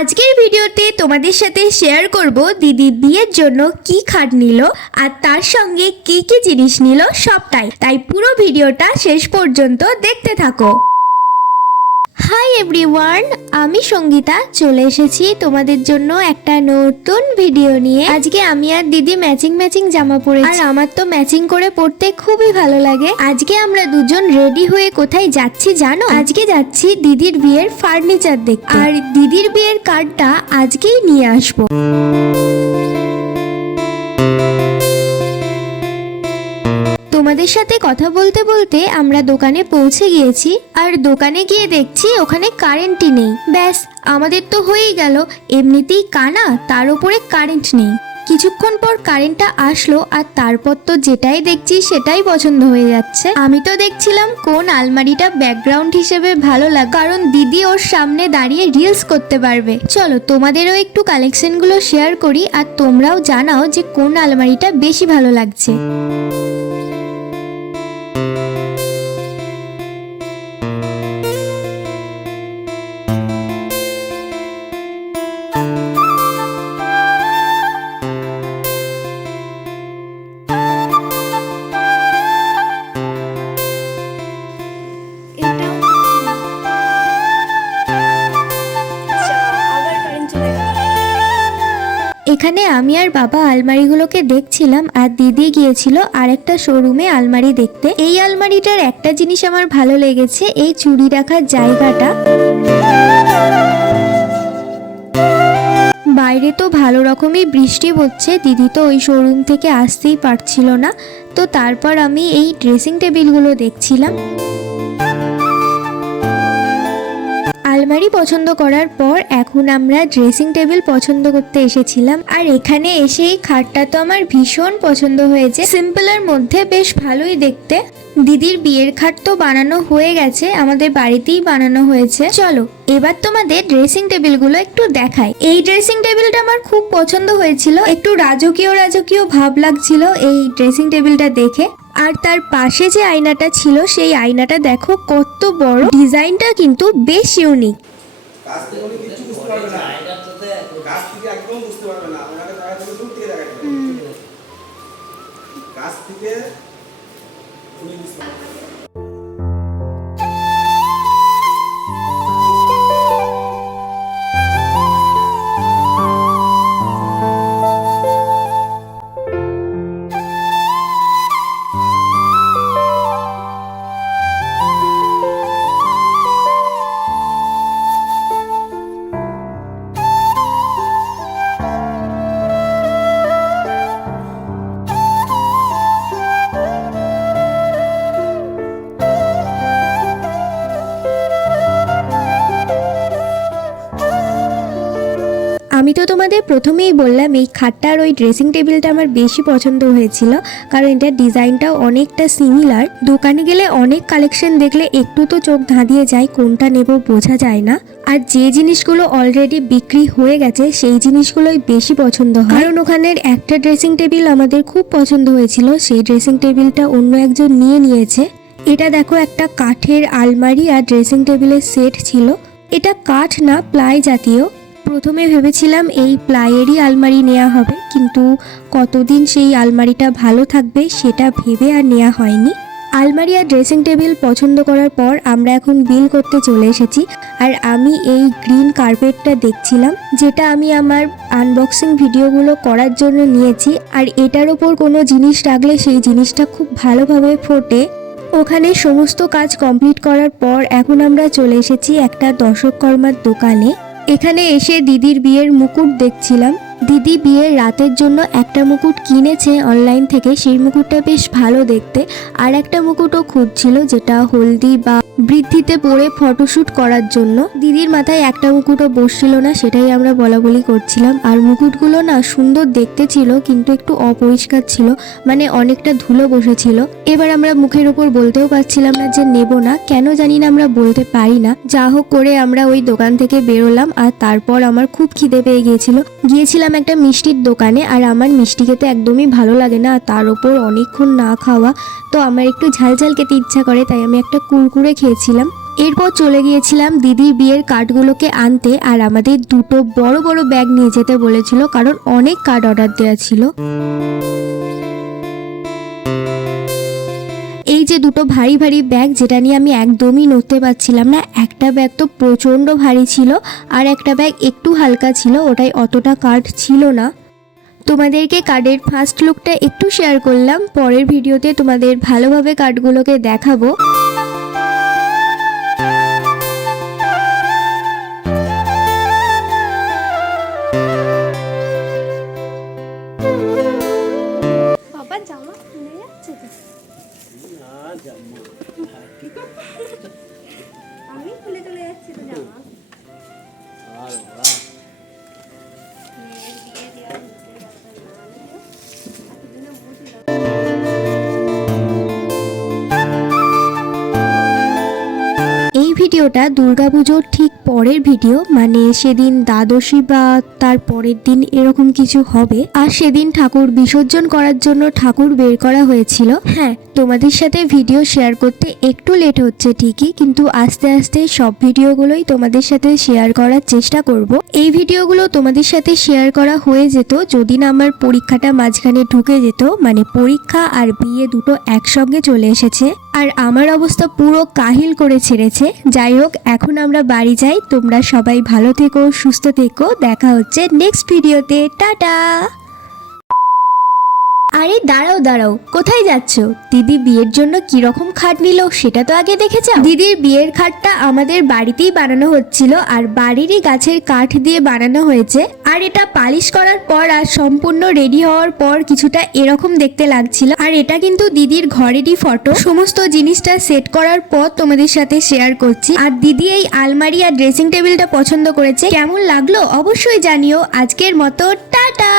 আজকের ভিডিওতে তোমাদের সাথে শেয়ার করব দিদি বিয়ের জন্য কি খাট নিল আর তার সঙ্গে কি কি জিনিস নিল সবটাই। তাই পুরো ভিডিওটা শেষ পর্যন্ত দেখতে থাকো। হাই এভরিওয়ান আমি সঙ্গীতা। চলে এসেছি তোমাদের জন্য একটা নতুন ভিডিও নিয়ে। আজকে আমি আর দিদি ম্যাচিং ম্যাচিং জামা পরেছি। আর আমার তো ম্যাচিং করে পড়তে খুবই ভালো লাগে। আজকে আমরা দুজন রেডি হয়ে কোথায় যাচ্ছি জানো? আজকে যাচ্ছি দিদির বিয়ের ফার্নিচার দেখতে। আর দিদির বিয়ের কার্ডটা আজকেই নিয়ে আসব। তোমাদের সাথে কথা বলতে বলতে আমরা দোকানে পৌঁছে গিয়েছি আর দোকানে গিয়ে দেখছি ওখানে কারেন্টই নেই। ব্যাস, আমাদের তো হয়েই গেল। এমনিতেই কানা, তার উপরে কারেন্ট নেই। কিছুক্ষণ পর কারেন্টটা আসলো আর তারপর তো যেটাই দেখছি সেটাই পছন্দ হয়ে যাচ্ছে। আমি তো দেখছিলাম কোন আলমারিটা ব্যাকগ্রাউন্ড হিসেবে ভালো লাগে কারণ দিদি ওর সামনে দাঁড়িয়ে রিলস করতে পারবে। চলো, তোমাদেরও একটু কালেকশনগুলো শেয়ার করি আর তোমরাও জানাও যে কোন আলমারিটা বেশি ভালো লাগছে। এখানে আমি আর বাবা আলমারিগুলোকে দেখছিলাম আর দিদি গিয়েছিল আরেকটা শোরুমে আলমারি দেখতে। এই আলমারিটার একটা জিনিস আমার ভালো লেগেছে, এই চুড়ি রাখার জায়গাটা। বাইরে তো ভালো রকমই বৃষ্টি হচ্ছে, দিদি তো ওই শোরুম থেকে আসতেই পারছিল না। তো তারপর আমি এই ড্রেসিং টেবিলগুলো দেখছিলাম। আলমারি পছন্দ করার পর এখন আমরা ড্রেসিং টেবিল পছন্দ করতে এসেছিলাম। আর এখানে এসে এই খাটটা তো আমার ভীষণ পছন্দ হয়েছে। সিম্পলের মধ্যে বেশ ভালোই দেখতে। দিদির বিয়ের খাট তো বানানো হয়ে গেছে। আমাদের বাড়িতেই বানানো হয়েছে। চলো, এবার তোমাদের ড্রেসিং টেবিলগুলো একটু দেখাই। এই ড্রেসিং টেবিলটা আমার খুব পছন্দ হয়েছিল। একটু রাজকীয় রাজকীয় ভাব লাগছিল এই ড্রেসিং টেবিলটা দেখে। আর তার পাশে যে আয়নাটা ছিল সেই আয়নাটা দেখো কত বড়। ডিজাইনটা কিন্তু বেশ ইউনিক থেকে আমি তো তোমাদের প্রথমেই বললাম, এই খাটটা আর ওই ড্রেসিং টেবিলটা আমার বেশি পছন্দ হয়েছিল। কারণ এটার ডিজাইনটাও অনেকটা সিমিলার দোকানে গেলে অনেক কালেকশন দেখলে একটু তো চোখ ধাঁধিয়ে যায়, কোনটা নেব বোঝা যায় না। আর যে জিনিসগুলো অলরেডি বিক্রি হয়ে গেছে, সেই জিনিসগুলোই বেশি পছন্দ হয়। কারণ ওখানের একটা ড্রেসিং টেবিল আমাদের খুব পছন্দ হয়েছিল, সেই ড্রেসিং টেবিলটা অন্য একজন নিয়ে নিয়েছে। এটা দেখো একটা কাঠের আলমারি আর ড্রেসিং টেবিলের সেট ছিল। এটা কাঠ না, প্লাই জাতীয়। প্রথমে ভেবেছিলাম এই প্লাইয়েরই আলমারি নেওয়া হবে, কিন্তু কতদিন সেই আলমারিটা ভালো থাকবে সেটা ভেবে আর নেওয়া হয়নি। আলমারি আর ড্রেসিং টেবিল পছন্দ করার পর আমরা এখন বিল করতে চলে এসেছি, আর আমি এই গ্রিন কার্পেটটা দেখছিলাম, যেটা আমি আমার আনবক্সিং ভিডিওগুলো করার জন্য নিয়েছি, আর এটার ওপর কোনো জিনিস রাখলে সেই জিনিসটা খুব ভালোভাবে ফোটে। ওখানে সমস্ত কাজ কমপ্লিট করার পর এখন আমরা চলে এসেছি একটা দর্শককর্মার দোকানে। এখানে এসে দিদির বিয়ের মুকুট দেখছিলাম। দিদি বিয়ের রাতের জন্য একটা মুকুট কিনেছে অনলাইন থেকে। সেই মুকুটটা বেশ ভালো দেখতে। আর একটা মুকুটও খুঁজছিল, যেটা হলদি বা বৃদ্ধিতে পরে ফটোশ্যুট করার জন্য। দিদির মাথায় একটা মুকুটও বসছিল না, সেটাই আমরা বলা বলি করছিলাম। আর মুকুটগুলো না সুন্দর দেখতে ছিল, কিন্তু একটু অপরিষ্কার ছিল মানে অনেকটা ধুলো বসেছিল। এবার আমরা মুখের ওপর বলতেও পারছিলাম না যে নেব না, কেন জানি না আমরা বলতে পারি না। যা হোক করে আমরা ওই দোকান থেকে বেরোলাম, আর তারপর আমার খুব খিদে পেয়ে গিয়েছিল। গিয়েছিলাম একটা মিষ্টির দোকানে, আর আমার মিষ্টি খেতে একদমই ভালো লাগে না তার ওপর অনেকক্ষণ না খাওয়া। তো আমার একটু ঝাল ঝাল খেতে ইচ্ছা করে, তাই আমি একটা কুরকুরে খেয়েছিলাম এরপর চলে গিয়েছিলাম দিদির বিয়ের কার্ডগুলোকে আনতে আর আমাদের দুটো বড় বড় ব্যাগ নিয়ে যেতে বলেছিল কারণ অনেক কার্ড অর্ডার দেওয়া ছিল। এই যে দুটো ভারী ভারী ব্যাগ যেটা নিয়ে আমি একদমই নড়তে পারছিলাম না, একটা ব্যাগ তো প্রচণ্ড ভারী ছিল আর একটা ব্যাগ একটু হালকা ছিল, ওটাই অতটা কার্ড ছিল না। তোমাদেরকে কার্ডের ফার্স্ট লুকটা একটু শেয়ার করলাম, পরের ভিডিওতে তোমাদের ভালোভাবে কার্ডগুলোকে দেখাবো। ভিডিওটা দুর্গাপুজোর ঠিক পরের ভিডিও মানে সেদিন দ্বাদশী বা তার পরের দিন এরকম কিছু হবে। আর সেদিন ঠাকুর বিসর্জন করার জন্য ঠাকুর বের করা হয়েছিল। হ্যাঁ তোমাদের সাথে ভিডিও শেয়ার করতে একটু লেট হচ্ছে ঠিকই, কিন্তু আস্তে আস্তে সব ভিডিওগুলোই তোমাদের সাথে শেয়ার করার চেষ্টা করব। এই ভিডিওগুলো তোমাদের সাথে শেয়ার করা হয়ে যেত, যদি না আমার পরীক্ষাটা মাঝখানে ঢুকে যেত মানে পরীক্ষা আর বিয়ে দুটো একসঙ্গে চলে এসেছে। আর আমার অবস্থা পুরো কাহিল করে ছেড়েছে। যাই হোক এখন আমরা বাড়ি যাই। তোমরা সবাই ভালো থেকো, সুস্থ থেকো। দেখা হচ্ছে নেক্সট ভিডিওতে টাটা! আরে দাঁড়াও দাঁড়াও। কোথায় যাচ্ছ? দিদি বিয়ের জন্য কি রকম খাট নিল, সেটা তো আগে দেখেছ দিদির বিয়ের খাটটা আমাদের বাড়িতেই বানানো হচ্ছিল আর বাড়িরই গাছের কাঠ দিয়ে বানানো হয়েছে। আর এটা পালিশ করার পর আর সম্পূর্ণ রেডি হওয়ার পর কিছুটা এরকম দেখতে লাগছিল। আর এটা কিন্তু দিদির ঘরেরই ফটো। সমস্ত জিনিসটা সেট করার পর তোমাদের সাথে শেয়ার করছি। আর দিদি এই আলমারি আর ড্রেসিং টেবিলটা পছন্দ করেছে। কেমন লাগল অবশ্যই জানিও। আজকের মতো, টাটা!